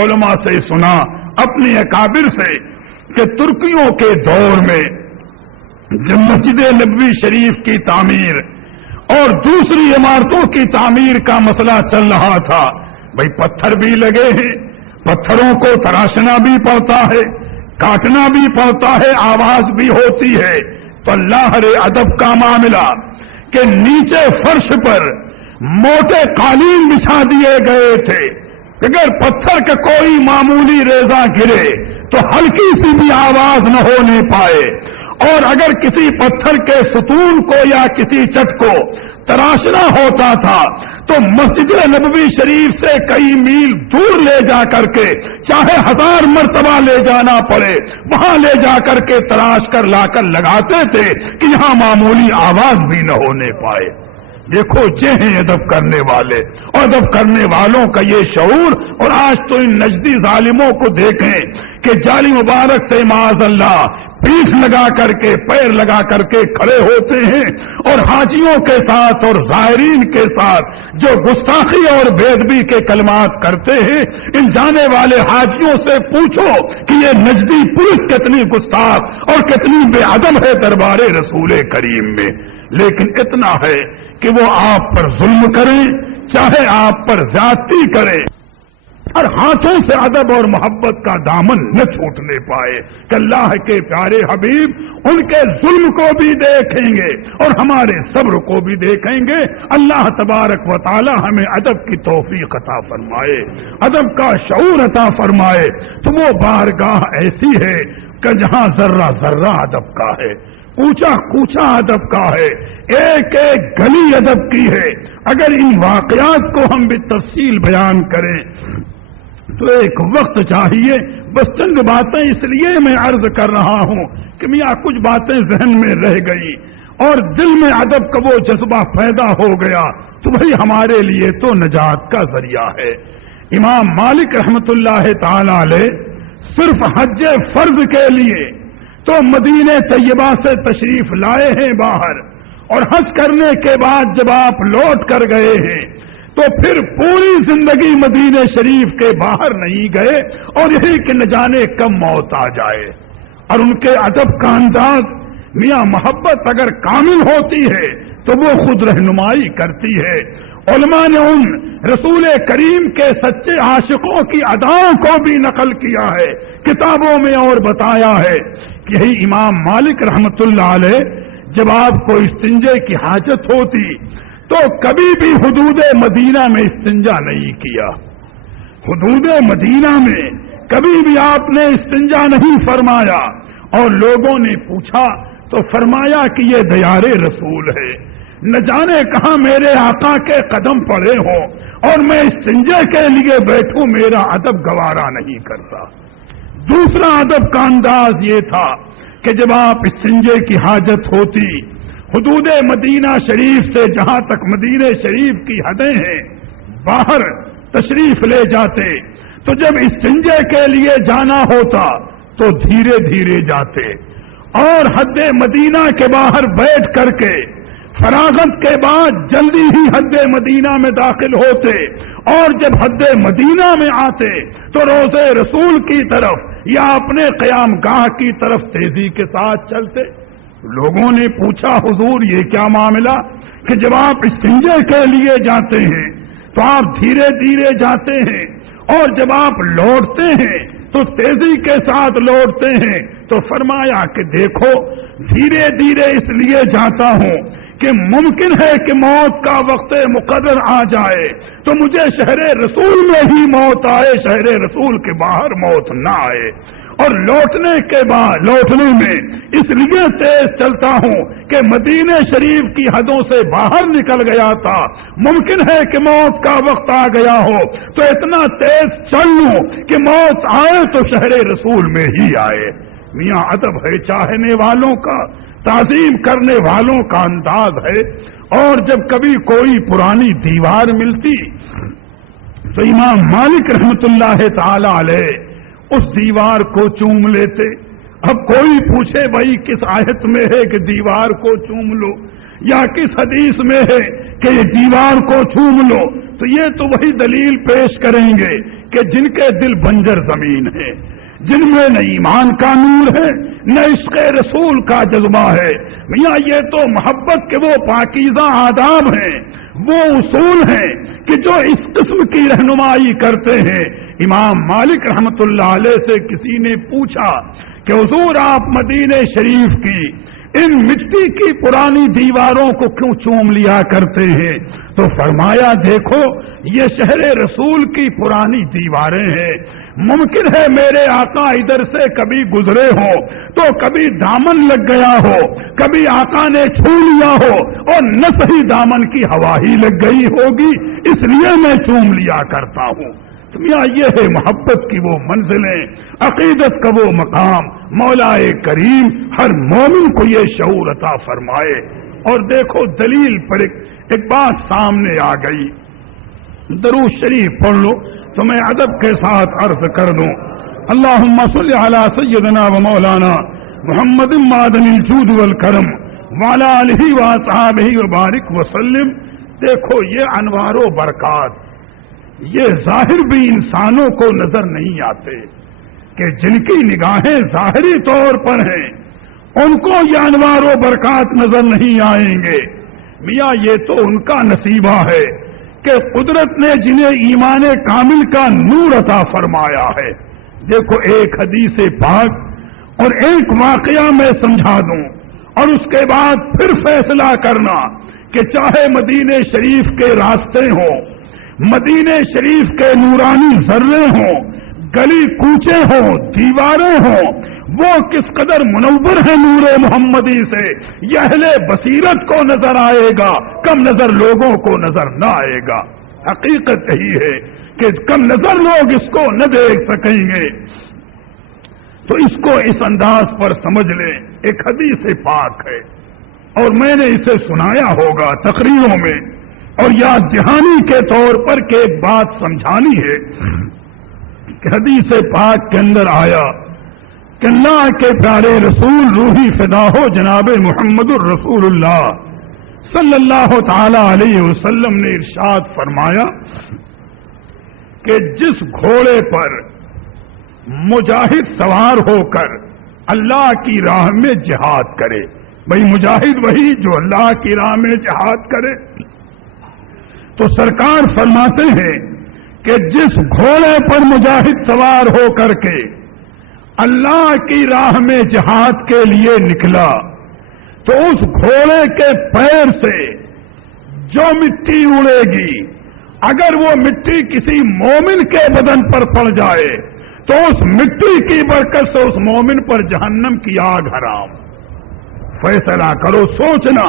उलमा से सुना, अपने अकाबिर से, कि तुर्कियों के दौर में जब मस्जिद नबवी शरीफ की तामीर और दूसरी इमारतों की तामीर का मसला चल रहा था, भाई पत्थर भी लगे हैं, पत्थरों को तराशना भी पड़ता है, काटना भी पड़ता है, आवाज भी होती है। तो अल्लाह रे अदब का मामला कि नीचे फर्श पर मोटे कालीन बिछा दिए गए थे, अगर पत्थर का कोई मामूली रेजा गिरे तो हल्की सी भी आवाज न होने पाए, और अगर किसी पत्थर के सुतून को या किसी चट को तराशना होता था तो मस्जिद नबवी शरीफ से कई मील दूर ले जा करके, चाहे 1000 मर्तबा ले जाना पड़े, वहां ले जा करके तराश कर लाकर लगाते थे कि यहां मामूली आवाज भी न होने पाए। देखो ये हैं अदब करने वाले, और अदब करने वालों का ये शऊर। और आज तो इन नजदी जालिमों को देखें कि जालिम मुबारक से माज़अल्लाह पीठ लगा करके, पैर लगा करके खड़े होते हैं, और हाजियों के साथ और ज़ायरीन के साथ जो गुस्ताखी और बेअदबी के कलमात करते हैं, इन जाने वाले हाजियों से पूछो कि ये नजदी पुलिस कितनी गुस्ताख और कितनी बेअदब है दरबारे रसूल करीम में। लेकिन इतना है कि वो आप पर जुल्म करें, चाहे आप पर ज्यादती करें, और हाथों से अदब और मोहब्बत का दामन न छूटने पाए कि अल्लाह के प्यारे हबीब उनके जुल्म को भी देखेंगे और हमारे सब्र को भी देखेंगे। अल्लाह तबारक व तआला हमें अदब की तौफीक अता फरमाए, अदब का शऊर अता फरमाए। तो वो बारगाह ऐसी है कि जहां जर्रा जर्रा अदब का है, कूचा कूचा अदब का है, एक एक गली अदब की है। अगर इन वाकयात को हम भी तफसील बयान करें तो एक वक्त चाहिए। बस चंद बातें इसलिए मैं अर्ज कर रहा हूं कि मियां कुछ बातें जहन में रह गई और दिल में अदब का वो जज्बा पैदा हो गया, तो वही हमारे लिए तो निजात का जरिया है। इमाम मालिक रहमतुल्लाह ताला अलैह सिर्फ हज फर्ज के लिए तो मदीने तैयबा से तशरीफ लाए हैं बाहर, और हज करने के बाद जब आप लौट कर गए हैं तो फिर पूरी जिंदगी मदीने शरीफ के बाहर नहीं गए, और यही कि न जाने कब मौत आ जाए। और उनके अदब का अंदाज, मियां मोहब्बत अगर कामिल होती है तो वो खुद रहनुमाई करती है। उलमा ने उन रसूल करीम के सच्चे आशिकों की अदाओं को भी नकल किया है किताबों में, और बताया है कि यही इमाम मालिक रहमतुल्लाह अलैह जब आपको इस्तिंजे की हाजत होती तो कभी भी हुदूद मदीना में इस्तिंजा नहीं किया। हुदूद मदीना में कभी भी आपने इस्तिंजा नहीं फरमाया, और लोगों ने पूछा तो फरमाया कि ये दयारे रसूल है, न जाने कहां मेरे आका के कदम पड़े हो और मैं इस्तिंजे के लिए बैठूं, मेरा अदब गवारा नहीं करता। दूसरा अदब का अंदाज ये था कि जब आप इस्तिंजे की हाजत होती, हुदूद मदीना शरीफ से जहां तक मदीने शरीफ की हदें हैं बाहर तशरीफ ले जाते, तो जब इस्तिंजे के लिए जाना होता तो धीरे धीरे जाते, और हद मदीना के बाहर बैठ करके फरागत के बाद जल्दी ही हद मदीना में दाखिल होते, और जब हद मदीना में आते तो रोज़े रसूल की तरफ या अपने क़याम गाह की तरफ तेजी के साथ चलते। लोगों ने पूछा हुजूर ये क्या मामला कि जब आप इस्तिंजे के लिए जाते हैं तो आप धीरे धीरे जाते हैं, और जब आप लौटते हैं तो तेजी के साथ लौटते हैं। तो फरमाया कि देखो धीरे धीरे इसलिए जाता हूं कि मुमकिन है कि मौत का वक्त मुकद्दर आ जाए तो मुझे शहरे रसूल में ही मौत आए, शहरे रसूल के बाहर मौत ना आए। और लौटने में इसलिए तेज चलता हूं कि मदीने शरीफ की हदों से बाहर निकल गया था, मुमकिन है कि मौत का वक्त आ गया हो तो इतना तेज चल लूं कि मौत आए तो शहरे रसूल में ही आए। मियां अदब है चाहने वालों का, ताजीम करने वालों का अंदाज है। और जब कभी कोई पुरानी दीवार मिलती तो इमाम मालिक रहमतुल्लाह ताला अलैह उस दीवार को चूम लेते। अब कोई पूछे भाई किस आयत में है कि दीवार को चूम लो, या किस हदीस में है कि ये दीवार को चूम लो, तो ये तो वही दलील पेश करेंगे کہ جن کے دل بنجر زمین ہے، جن میں نہ ایمان کا نور ہے نہ عشق رسول کا جذبہ ہے۔ میاں یہ تو محبت کے وہ پاکیزہ آداب ہیں، وہ اصول ہیں کہ جو اس قسم کی رہنمائی کرتے ہیں۔ امام مالک رحمت اللہ علیہ سے کسی نے پوچھا کہ حضور آپ مدینہ شریف کی ان مٹی کی پرانی دیواروں کو کیوں چوم لیا کرتے ہیں؟ تو فرمایا دیکھو یہ شہر رسول کی پرانی دیواریں ہیں، ممکن ہے میرے آقا ادھر سے کبھی گزرے ہو تو کبھی دامن لگ گیا ہو، کبھی آقا نے چھو لیا ہو اور نہ صحیح دامن کی ہوا ہی لگ گئی ہوگی، اس لیے میں چوم لیا کرتا ہوں۔ تو میاں یہ ہے محبت کی وہ منزلیں، عقیدت کا وہ مقام۔ مولا کریم ہر مومن کو یہ شعور عطا فرمائے۔ اور دیکھو دلیل پر ایک بات سامنے آ گئی، درود شریف پڑھ لو تو میں ادب کے ساتھ عرض کر دوں، اللہم صلی علی سیدنا و مولانا محمد معدن الجود والکرم وعلی آلہ واصحابہ وبارک وسلم۔ دیکھو یہ انوار و برکات یہ ظاہر بھی انسانوں کو نظر نہیں آتے، کہ جن کی نگاہیں ظاہری طور پر ہیں ان کو یہ انوار و برکات نظر نہیں آئیں گے۔ میاں یہ تو ان کا نصیبہ ہے کہ قدرت نے جنہیں ایمان کامل کا نور عطا فرمایا ہے۔ دیکھو ایک حدیث پاک اور ایک واقعہ میں سمجھا دوں اور اس کے بعد پھر فیصلہ کرنا کہ چاہے مدینہ شریف کے راستے ہوں، مدینہ شریف کے نورانی ذرے ہوں، گلی کوچے ہوں، دیواریں ہوں، وہ کس قدر منور ہے نور محمدی سے، یہ اہل بصیرت کو نظر آئے گا، کم نظر لوگوں کو نظر نہ آئے گا۔ حقیقت یہی ہے کہ کم نظر لوگ اس کو نہ دیکھ سکیں گے۔ تو اس کو اس انداز پر سمجھ لیں، ایک حدیث پاک ہے اور میں نے اسے سنایا ہوگا تقریروں میں اور یاد دہانی کے طور پر کہ ایک بات سمجھانی ہے کہ حدیث پاک کے اندر آیا کہ اللہ کے پیارے رسول روحی فدا ہو جناب محمد الرسول اللہ صلی اللہ تعالی علیہ وسلم نے ارشاد فرمایا کہ جس گھوڑے پر مجاہد سوار ہو کر اللہ کی راہ میں جہاد کرے، بھئی مجاہد وہی جو اللہ کی راہ میں جہاد کرے، تو سرکار فرماتے ہیں کہ جس گھوڑے پر مجاہد سوار ہو کر کے اللہ کی راہ میں جہاد کے لیے نکلا تو اس گھوڑے کے پیر سے جو مٹی اڑے گی اگر وہ مٹی کسی مومن کے بدن پر پڑ جائے تو اس مٹی کی برکت سے اس مومن پر جہنم کی آگ حرام۔ فیصلہ کرو، سوچنا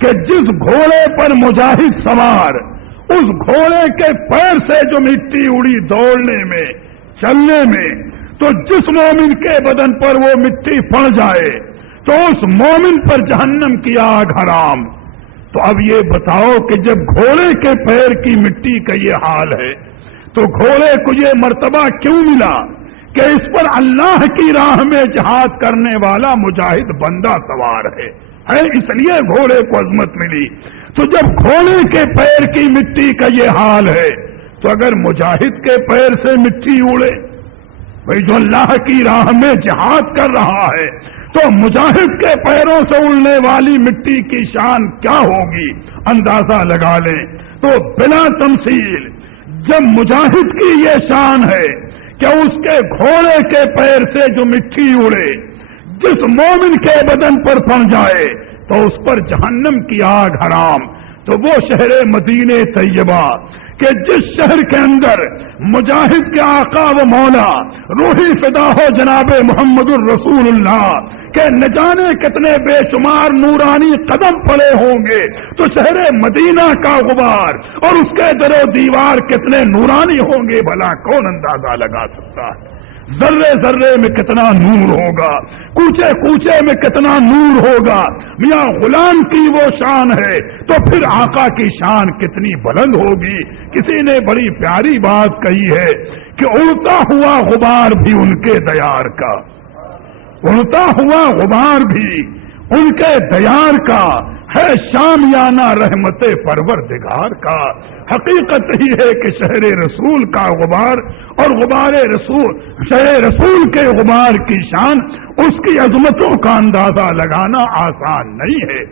کہ جس گھوڑے پر مجاہد سوار اس گھوڑے کے پیر سے جو مٹی اڑی دوڑنے میں چلنے میں، تو جس مومن کے بدن پر وہ مٹی پڑ جائے تو اس مومن پر جہنم کی آگ حرام۔ تو اب یہ بتاؤ کہ جب گھوڑے کے پیر کی مٹی کا یہ حال ہے تو گھوڑے کو یہ مرتبہ کیوں ملا کہ اس پر اللہ کی راہ میں جہاد کرنے والا مجاہد بندہ سوار ہے اس لیے گھوڑے کو عظمت ملی۔ تو جب گھوڑے کے پیر کی مٹی کا یہ حال ہے تو اگر مجاہد کے پیر سے مٹی اڑے، بھئی جو اللہ کی راہ میں جہاد کر رہا ہے، تو مجاہد کے پیروں سے اڑنے والی مٹی کی شان کیا ہوگی اندازہ لگا لیں۔ تو بلا تمثیل جب مجاہد کی یہ شان ہے کہ اس کے گھوڑے کے پیر سے جو مٹی اڑے جس مومن کے بدن پر پڑ جائے تو اس پر جہنم کی آگ حرام۔ تو وہ شہر مدینہ طیبہ کہ جس شہر کے اندر مجاہد کے آقا و مولا روحی فدا ہو جناب محمد الرسول اللہ کہ نہ جانے کتنے بے شمار نورانی قدم پڑے ہوں گے، تو شہر مدینہ کا غبار اور اس کے در و دیوار کتنے نورانی ہوں گے بھلا کون اندازہ لگا سکتا ہے؟ ذرے ذرے میں کتنا نور ہوگا، کوچے کوچے میں کتنا نور ہوگا۔ میاں غلام کی وہ شان ہے تو پھر آقا کی شان کتنی بلند ہوگی۔ کسی نے بڑی پیاری بات کہی ہے کہ اڑتا ہوا غبار بھی ان کے دیار کا، اڑتا ہوا غبار بھی ان کے دیار کا ہے شامیانہ رحمت پروردگار کا۔ حقیقت ہی ہے کہ شہر رسول کا غبار اور غبار رسول، شہر رسول کے غبار کی شان، اس کی عظمتوں کا اندازہ لگانا آسان نہیں ہے۔